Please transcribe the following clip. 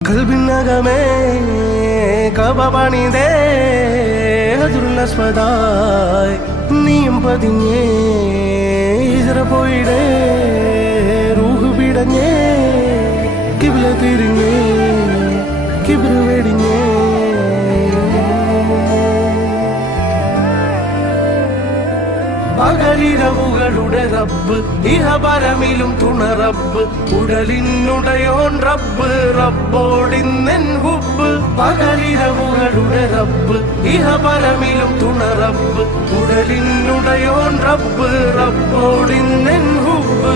കൽബിനകമേ കബപണിതേ ഹജറുൽ നീയും പതിഞ്ഞേ ഹിജ്റ പോയിടേ റൂഹ് പിടഞ്ഞേ കിബ്ല തിരിഞ്ഞേ കിബ്ർ വെടിഞ്ഞേ പകലിരവുകളുടെ റബ്ബ് ഇഹപരമിലും തുണ റബ്ബ് ഉടലിനുടയോൻ റബ്ബ് റബ്ബോടിന്നെൻ ഹുബ്ബ് പകലിരവുകളുടെ റബ്ബ് ഇഹപരമിലും തുണ റബ്ബ് ഉടലിനുടയോൻ റബ്ബ് റബ്ബോടിന്നെൻ ഹുബ്ബ്